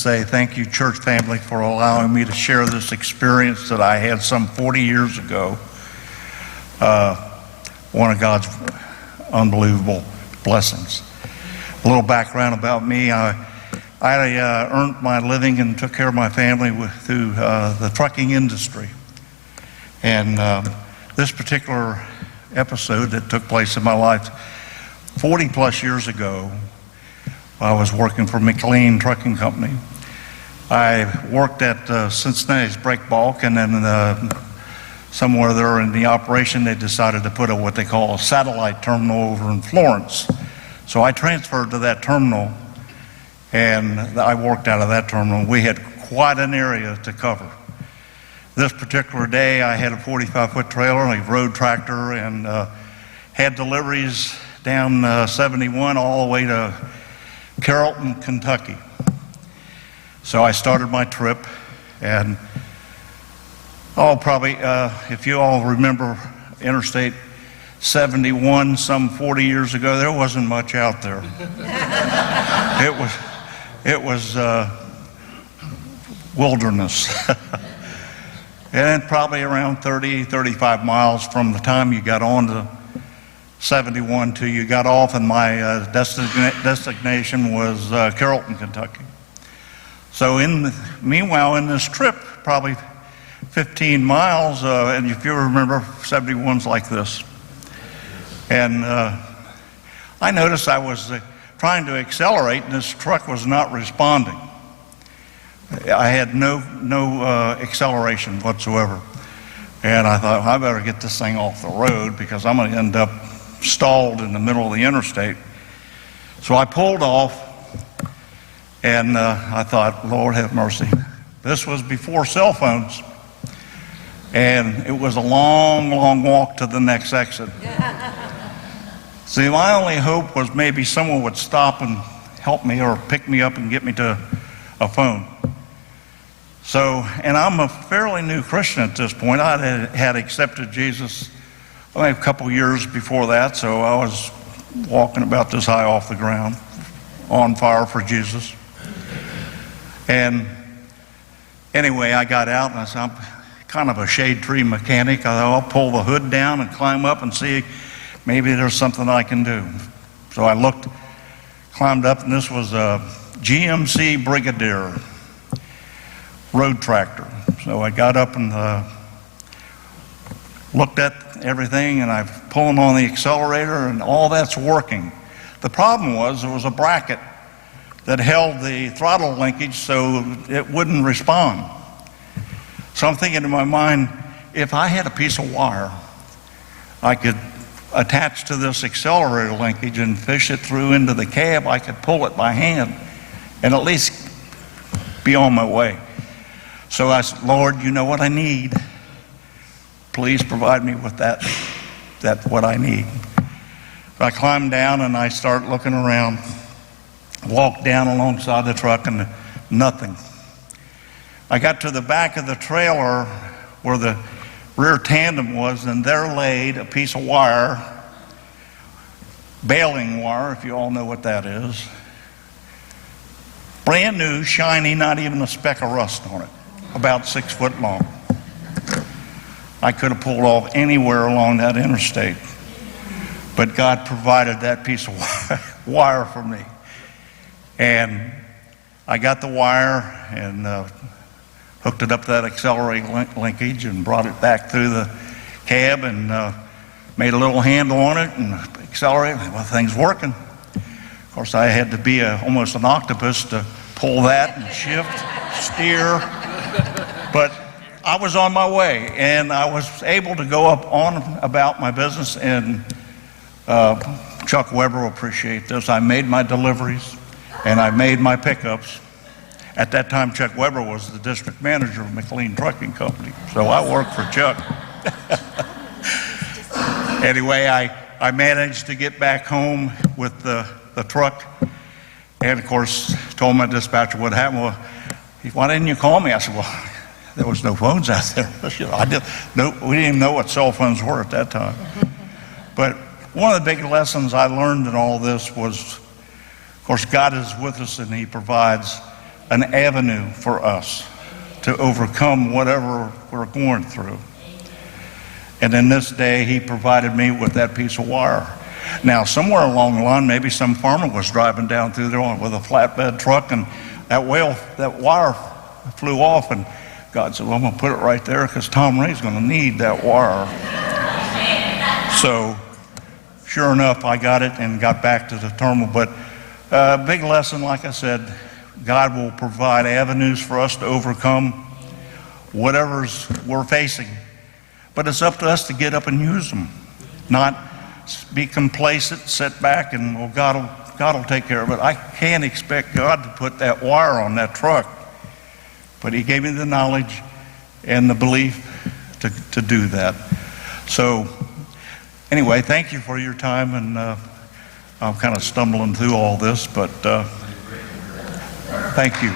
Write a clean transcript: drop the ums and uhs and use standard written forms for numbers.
say thank you, church family, for allowing me to share this experience that I had some 40 years ago. One of God's unbelievable blessings. A little background about me. I earned my living and took care of my family through the trucking industry. And this particular episode that took place in my life 40 plus years ago, I was working for McLean Trucking Company. I worked at Cincinnati's break bulk, and then somewhere there in the operation they decided to put what they call a satellite terminal over in Florence. So I transferred to that terminal, and I worked out of that terminal. We had quite an area to cover. This particular day I had a 45-foot trailer, a road tractor, and had deliveries down 71 all the way to Carrollton, Kentucky. So I started my trip, and probably, if you all remember Interstate 71 some 40 years ago, there wasn't much out there. It was wilderness. And probably around 30, 35 miles from the time you got on to 71 till you got off, and my destination was Carrollton, Kentucky. So meanwhile, in this trip, probably 15 miles, and if you remember, 71's like this. And I noticed I was trying to accelerate, and this truck was not responding. I had no acceleration whatsoever. And I thought, I better get this thing off the road because I'm going to end up stalled in the middle of the interstate. So I pulled off, and I thought, Lord have mercy. This was before cell phones, and it was a long, long walk to the next exit. See, my only hope was maybe someone would stop and help me or pick me up and get me to a phone. So, and I'm a fairly new Christian at this point. I had accepted Jesus a couple years before that, so I was walking about this high off the ground, on fire for Jesus. And anyway, I got out, and I said, I'm kind of a shade tree mechanic. I thought, I'll pull the hood down and climb up and see maybe there's something I can do. So I looked, climbed up, and this was a GMC Brigadier road tractor. So I got up and looked at everything, and I'm pulling on the accelerator, and all that's working. The problem was there was a bracket that held the throttle linkage so it wouldn't respond. So I'm thinking in my mind, if I had a piece of wire I could attach to this accelerator linkage and fish it through into the cab, I could pull it by hand and at least be on my way. So I said, Lord, you know what I need. Please provide me with that what I need. So I climbed down and I start looking around, walked down alongside the truck, and nothing. I got to the back of the trailer where the rear tandem was, and there laid a piece of wire, baling wire, if you all know what that is. Brand new, shiny, not even a speck of rust on it, about 6 foot long. I could have pulled off anywhere along that interstate, but God provided that piece of wire for me. And I got the wire and hooked it up to that accelerating linkage and brought it back through the cab and made a little handle on it and accelerated. Well, thing's working. Of course, I had to be almost an octopus to pull that and shift, steer, but I was on my way, and I was able to go up on about my business, and Chuck Weber will appreciate this. I made my deliveries, and I made my pickups. At that time, Chuck Weber was the district manager of McLean Trucking Company, so I worked for Chuck. Anyway, I managed to get back home with the truck, and of course, told my dispatcher what happened. Well, why didn't you call me? I said, well, there was no phones out there. We didn't even know what cell phones were at that time. But one of the big lessons I learned in all this was, of course, God is with us and He provides. an avenue for us to overcome whatever we're going through. And in this day, he provided me with that piece of wire. Now, somewhere along the line, maybe some farmer was driving down through there with a flatbed truck, and that wire flew off, and God said, well, I'm going to put it right there because Tom Ray's going to need that wire. So, sure enough, I got it and got back to the terminal. But big lesson, like I said, God will provide avenues for us to overcome whatever's we're facing. But it's up to us to get up and use them, not be complacent, sit back, and well, God will take care of it. I can't expect God to put that wire on that truck, but he gave me the knowledge and the belief to do that. So anyway, thank you for your time, and I'm kind of stumbling through all this, but thank you.